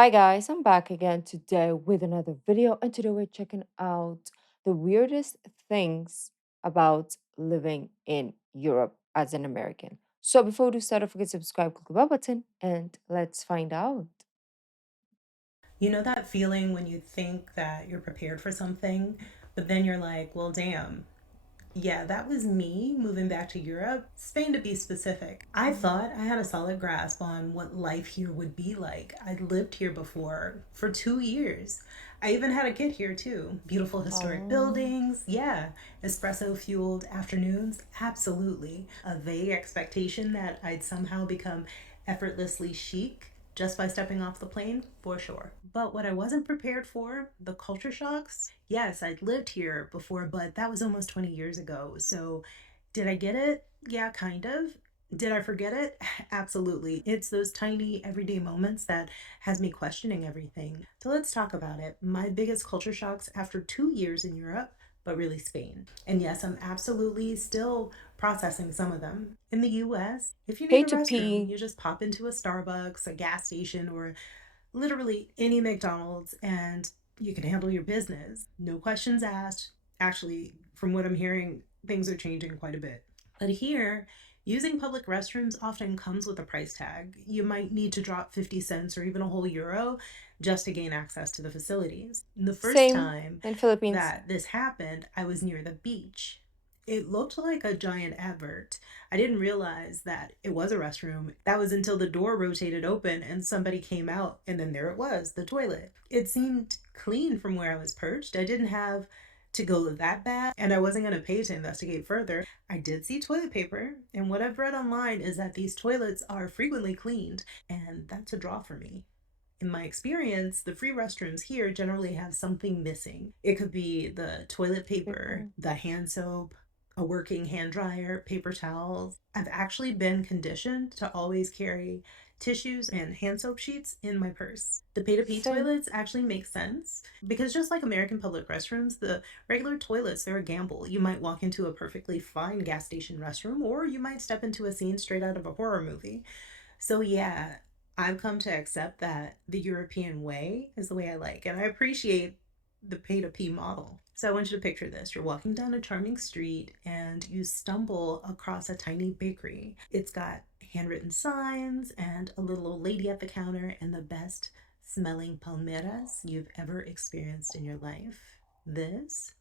Hi guys, I'm back again today with another video, and today we're checking out the weirdest things about living in Europe as an American. So before we do start, don't forget to subscribe, click the bell button, and let's find out. You know that feeling when you think that you're prepared for something, but then you're like, well, damn. Yeah, that was me moving back to Europe, Spain to be specific. I thought I had a solid grasp on what life here would be like. I'd lived here before for 2 years. I even had a kid here too. Beautiful historic Oh, buildings, yeah. Espresso fueled afternoons, absolutely. A vague expectation that I'd somehow become effortlessly chic just by stepping off the plane, for sure. But what I wasn't prepared for, the culture shocks. Yes, I'd lived here before, but that was almost 20 years ago. So, did I get it? Yeah, kind of. Did I forget it? Absolutely. It's those tiny everyday moments that has me questioning everything. So let's talk about it. My biggest culture shocks after 2 years in Europe, but really Spain. And yes, I'm absolutely still processing some of them. In the US, if you need hate a to restroom, pee. you just pop into a Starbucks, a gas station, or literally any McDonald's and you can handle your business. No questions asked. Actually, from what I'm hearing, things are changing quite a bit. But here, using public restrooms often comes with a price tag. You might need to drop 50 cents or even a whole euro just to gain access to the facilities. The first Same time in Philippines. that this happened, I was near the beach. It looked like a giant advert. I didn't realize that it was a restroom. That was until the door rotated open and somebody came out, and then there it was, the toilet. It seemed clean from where I was perched. I didn't have to go that bad, and I wasn't going to pay to investigate further. I did see toilet paper, and what I've read online is that these toilets are frequently cleaned, and that's a draw for me. In my experience, the free restrooms here generally have something missing. It could be the toilet paper, Paper. the hand soap, a working hand dryer, paper towels. I've actually been conditioned to always carry tissues and hand soap sheets in my purse. The pay to pee Same. toilets actually make sense because just like American public restrooms, the regular toilets, they're a gamble. You might walk into a perfectly fine gas station restroom or you might step into a scene straight out of a horror movie. So yeah, I've come to accept that the European way is the way I like, and I appreciate the pay to pee model. So I want you to picture this. You're walking down a charming street and you stumble across a tiny bakery. It's got handwritten signs and a little old lady at the counter and the best smelling palmeras you've ever experienced in your life. This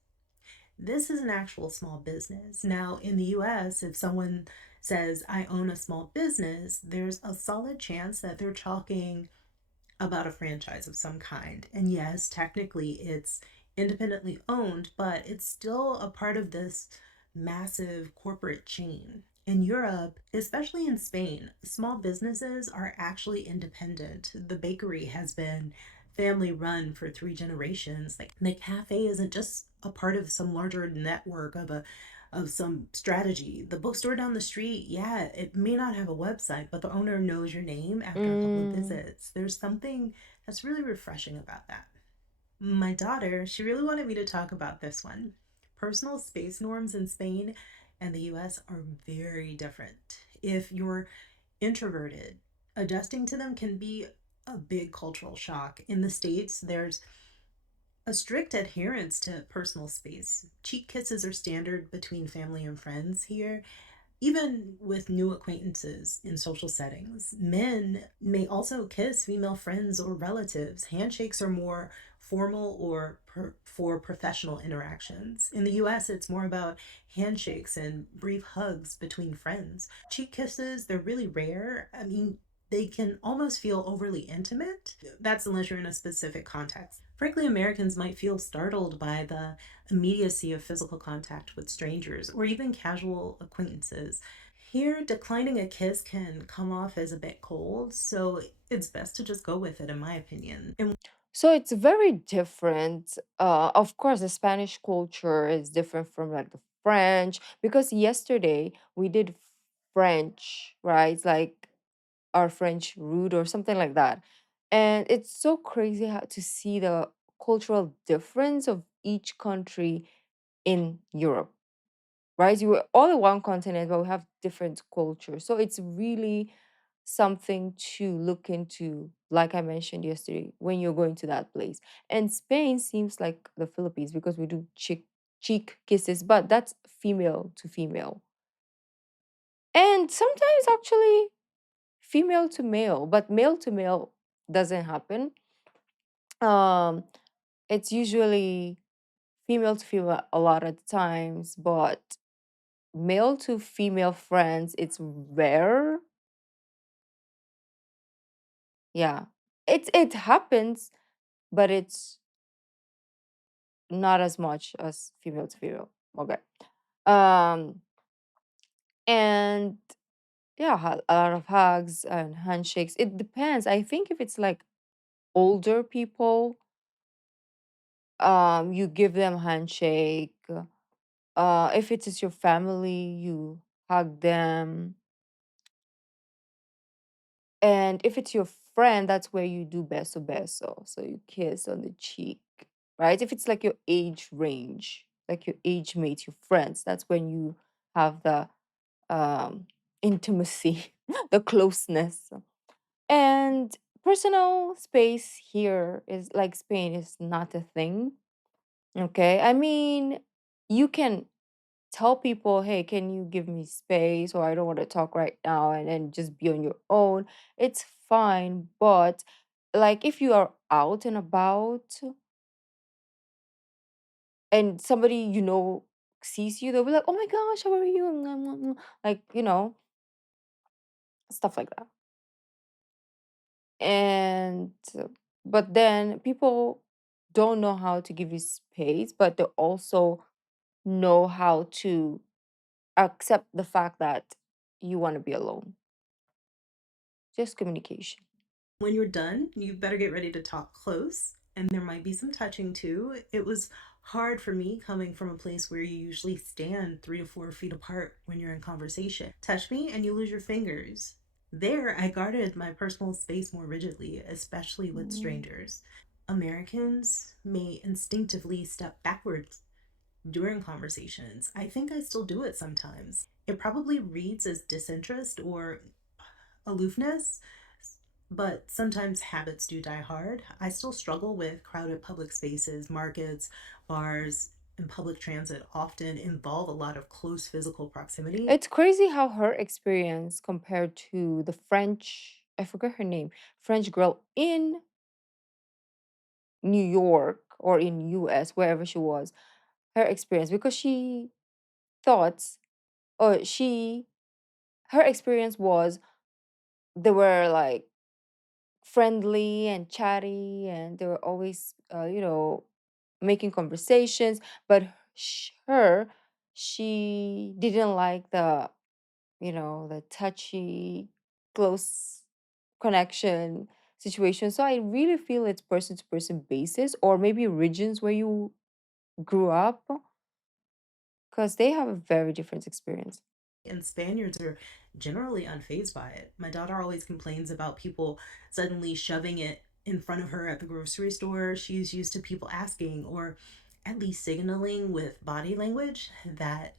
is an actual small business. Now, in the US, if someone says, I own a small business, there's a solid chance that they're talking about a franchise of some kind. And yes, technically it's independently owned, but it's still a part of this massive corporate chain. In Europe, especially in Spain, small businesses are actually independent. The bakery has been family run for 3 generations. Like the cafe isn't just a part of some larger network of some strategy. The bookstore down the street, yeah, it may not have a website, but the owner knows your name after a couple of Mm. visits. There's something that's really refreshing about that. My daughter, she really wanted me to talk about this one. Personal space norms in Spain and the US are very different. If you're introverted, adjusting to them can be a big cultural shock. In the States, there's a strict adherence to personal space. Cheek kisses are standard between family and friends here, even with new acquaintances in social settings. Men may also kiss female friends or relatives. Handshakes are more formal or for professional interactions. In the US, it's more about handshakes and brief hugs between friends. Cheek kisses, they're really rare. I mean, they can almost feel overly intimate. That's unless you're in a specific context. Frankly, Americans might feel startled by the immediacy of physical contact with strangers or even casual acquaintances. Here, declining a kiss can come off as a bit cold, so it's best to just go with it, in my opinion. And So it's very different. Of course, the Spanish culture is different from like the French because yesterday we did French, right? It's like our French root or something like that. And it's so crazy how to see the cultural difference of each country in Europe, right? You were all in one continent, but we have different cultures. So it's really something to look into, like I mentioned yesterday, when you're going to that place. And Spain seems like the Philippines because we do cheek kisses, but that's female to female. And sometimes actually female to male, but male to male doesn't happen. Um, it's usually female to female a lot of the times, but male to female friends, it's rare. Yeah. It happens, but it's not as much as female to female. Okay. Um and yeah, a lot of hugs and handshakes. It depends. I think if it's like older people, you give them a handshake. If it is your family, you hug them. And if it's your friend, that's where you do beso beso. So you kiss on the cheek, right? If it's like your age range, like your age mate, your friends, that's when you have the um, intimacy, the closeness. And personal space here is like Spain is not a thing. Okay. I mean, you can tell people, hey, can you give me space? Or I don't want to talk right now, and then just be on your own. It's fine. But like if you are out and about and somebody sees you, they'll be like, oh my gosh, how are you? Mwah, mwah, mwah. Like, stuff like that. And but then people don't know how to give you space, but they also know how to accept the fact that you want to be alone. Just communication. When you're done, you better get ready to talk close, and there might be some touching too. It was hard for me coming from a place where you usually stand 3 to 4 feet apart when you're in conversation. Touch me and you lose your fingers. There, I guarded my personal space more rigidly, especially with Mm. strangers. Americans may instinctively step backwards during conversations. I think I still do it sometimes. It probably reads as disinterest or aloofness, but sometimes habits do die hard. I still struggle with crowded public spaces, markets, bars, and public transit often involve a lot of close physical proximity. It's crazy how her experience compared to the French, I forget her name, French girl in New York or in US, wherever she was, her experience because she thought or she her experience was they were like friendly and chatty and they were always making conversations, but her she didn't like the touchy close connection situation. So I really feel it's person to person basis or maybe regions where you grew up because they have a very different experience. And Spaniards are generally unfazed by it. My daughter always complains about people suddenly shoving it in front of her at the grocery store. She's used to people asking or at least signaling with body language that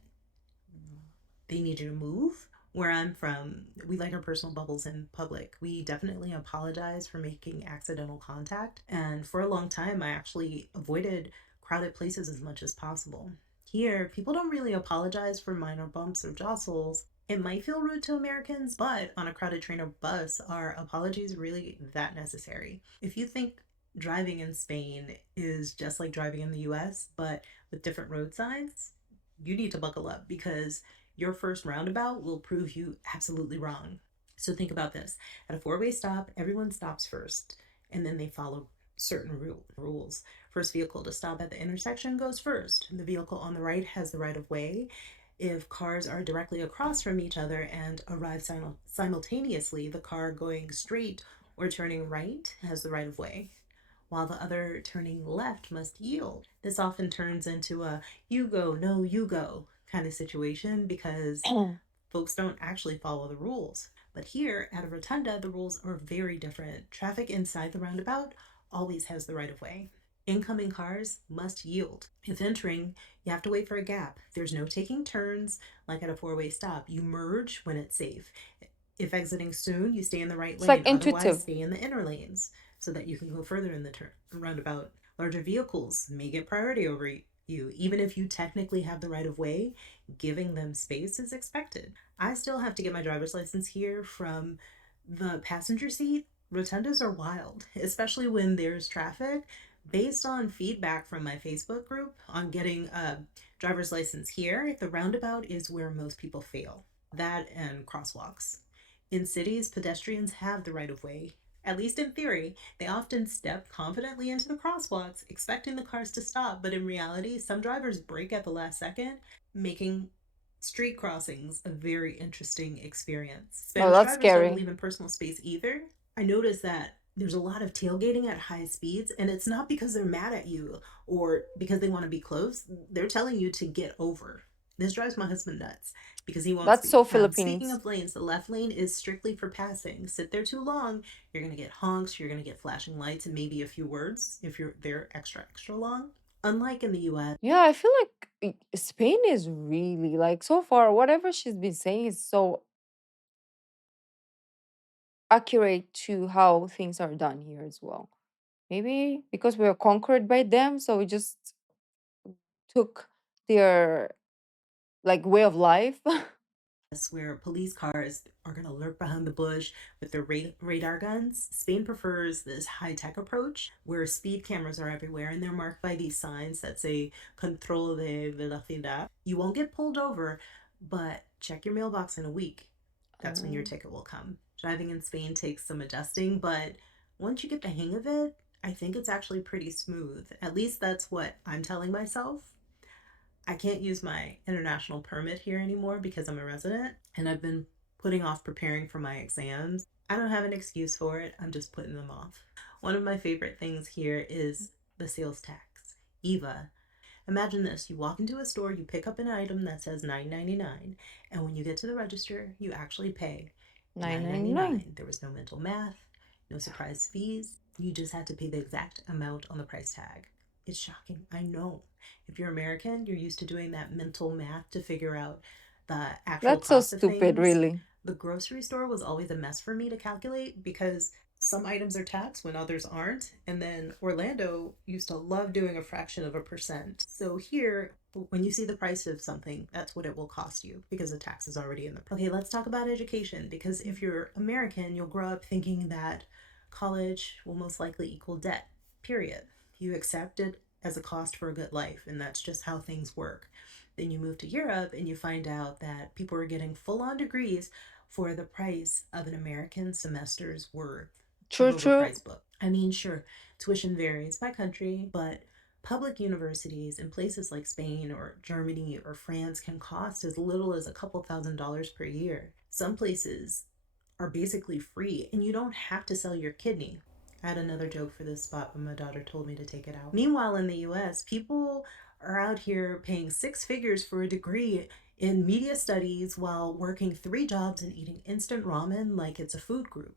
they need you to move. Where I'm from, we like our personal bubbles in public. We definitely apologize for making accidental contact. And for a long time, I actually avoided crowded places as much as possible. Here, people don't really apologize for minor bumps or jostles. It might feel rude to Americans, but on a crowded train or bus, are apologies really that necessary? If you think driving in Spain is just like driving in the US, but with different road signs, you need to buckle up because your first roundabout will prove you absolutely wrong. So think about this. At a four-way stop, everyone stops first, and then they follow certain rules. First vehicle to stop at the intersection goes first. The vehicle on the right has the right of way. If cars are directly across from each other and arrive simultaneously, the car going straight or turning right has the right of way, while the other turning left must yield. This often turns into a you go, no, you go kind of situation because folks don't actually follow the rules. But here at a rotunda, the rules are very different. Traffic inside the roundabout always has the right of way. Incoming cars must yield. If entering, you have to wait for a gap. There's no taking turns like at a four-way stop. You merge when it's safe. If exiting soon, you stay in the right It's like lane. Otherwise, intuitive. stay in the inner lanes so that you can go further in the roundabout. Larger vehicles may get priority over you. Even if you technically have the right of way, giving them space is expected. I still have to get my driver's license here from the passenger seat. Rotundas are wild, especially when there's traffic. Based on feedback from my Facebook group on getting a driver's license here, the roundabout is where most people fail. That and crosswalks. In cities, pedestrians have the right of way. At least in theory, they often step confidently into the crosswalks, expecting the cars to stop, but in reality, some drivers brake at the last second, making street crossings a very interesting experience. Oh, Spanish that's drivers don't scary. believe in personal space either. I noticed that there's a lot of tailgating at high speeds, and it's not because they're mad at you or because they want to be close. They're telling you to get over. This drives my husband nuts because he won't That's so speed. Speaking Philippines. of lanes, the left lane is strictly for passing. Sit there too long, you're going to get honks, you're going to get flashing lights, and maybe a few words if you're there extra long. Unlike in the US, Yeah, I feel like Spain is really like so far whatever she's been saying is so accurate to how things are done here as well. Maybe because we were conquered by them, so we just took their like way of life. where police cars are going to lurk behind the bush with their radar guns, Spain prefers this high tech approach where speed cameras are everywhere and they're marked by these signs that say control de velocidad. You won't get pulled over, but check your mailbox in a week. That's when your Oh. ticket will come. Driving in Spain takes some adjusting, but once you get the hang of it, I think it's actually pretty smooth. At least that's what I'm telling myself. I can't use my international permit here anymore because I'm a resident and I've been putting off preparing for my exams. I don't have an excuse for it, I'm just putting them off. One of my favorite things here is the sales tax, EVA. Imagine this, you walk into a store, you pick up an item that says $9.99, and when you get to the register, you actually pay 999. $9.99. There was no mental math, no surprise fees. You just had to pay the exact amount on the price tag. It's shocking, I know. If you're American, you're used to doing that mental math to figure out the actual That's so cost of stupid, things. really. The grocery store was always a mess for me to calculate because some items are taxed when others aren't. And then Orlando used to love doing a fraction of a percent. So here, when you see the price of something, that's what it will cost you because the tax is already in the price. Okay, let's talk about education because if you're American, you'll grow up thinking that college will most likely equal debt, period. You accept it as a cost for a good life, and that's just how things work. Then you move to Europe and you find out that people are getting full on degrees for the price of an American semester's worth of True, true. overpriced book. I mean, sure, tuition varies by country, but public universities in places like Spain or Germany or France can cost as little as a couple $1,000s per year. Some places are basically free and you don't have to sell your kidney. I had another joke for this spot, but my daughter told me to take it out. Meanwhile, in the US, people are out here paying six figures for a degree in media studies while working three jobs and eating instant ramen like it's a food group.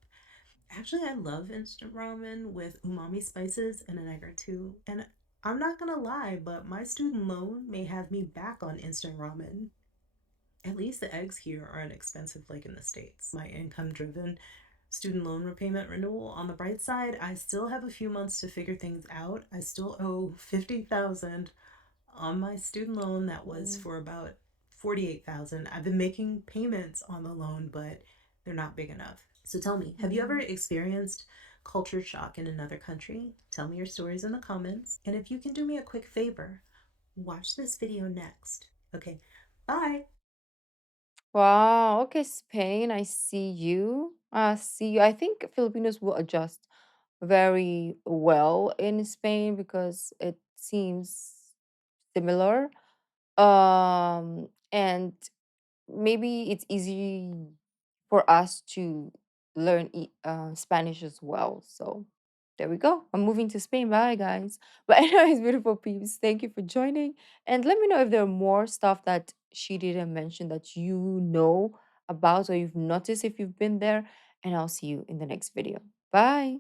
Actually, I love instant ramen with umami spices and an egg or two. And I'm not gonna lie, but my student loan may have me back on instant ramen. At least the eggs here aren't expensive like in the States. My income driven student loan repayment renewal. On the bright side, I still have a few months to figure things out. I still owe 50,000 on my student loan that was Mm. for about 48,000. I've been making payments on the loan, but they're not big enough. So tell me, have you ever Mm. experienced culture shock in another country? Tell me your stories in the comments. And if you can do me a quick favor, watch this video next. Okay, bye. Wow. Okay, Spain, I see you. I see you. I think Filipinos will adjust very well in Spain because it seems similar. And maybe it's easy for us to learn Spanish as well. So there we go. I'm moving to Spain. Bye, guys. But anyways, beautiful peeps, thank you for joining. And let me know if there are more stuff that she didn't mention that you know about or you've noticed if you've been there. And I'll see you in the next video. Bye.